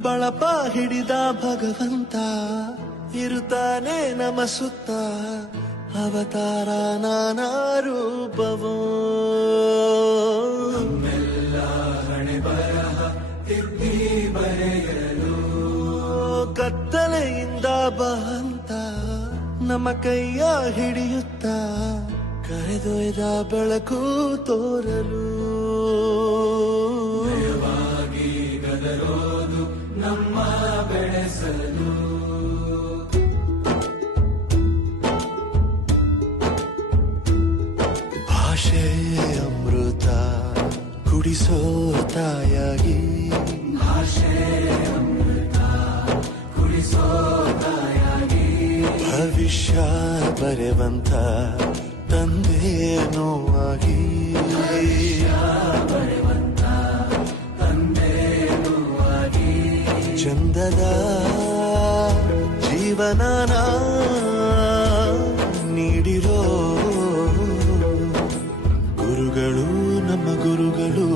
ಬಳಪ ಹಿಡಿದ ಭಗವಂತ ಇರುತ್ತಾನೆ ನಮ ಸುತ್ತ ಅವತಾರ ನಾನಾ ರೂಪವೋ ನಮ್ಮೆಲ್ಲ ಹಣೆ ಬರಹ ತಿದ್ದಿ ಬರೆಯಲು ಕತ್ತಲೆಯಿಂದ ಬಹಂತ ನಮ್ಮ ಕೈಯ ಹಿಡಿಯುತ್ತ ಕರೆದೊಯ್ದ ಬೆಳಕು ತೋರಲು ಭಯವಾಗಿ ಗದರೋದು ನಮ್ಮ ಬೆಳೆಸಲು ಭಾಷೆ ಅಮೃತ ಕುಡಿಸೋ ತಾಯಾಗಿ ಭಾಷೆ ಅಮೃತ ಕುಡಿಸೋ ತಾಯಾಗಿ ಭವಿಷ್ಯ ಬರೆವಂತ ತಂದೆ ನೋವಾಗಿ ಬರೆವಂತ ತಂದೆ ನೋವಾಗಿ ಚಂದದ ಜೀವನನ ನೀಡಿರೋ ಗುರುಗಳು ನಮ್ಮ ಗುರುಗಳು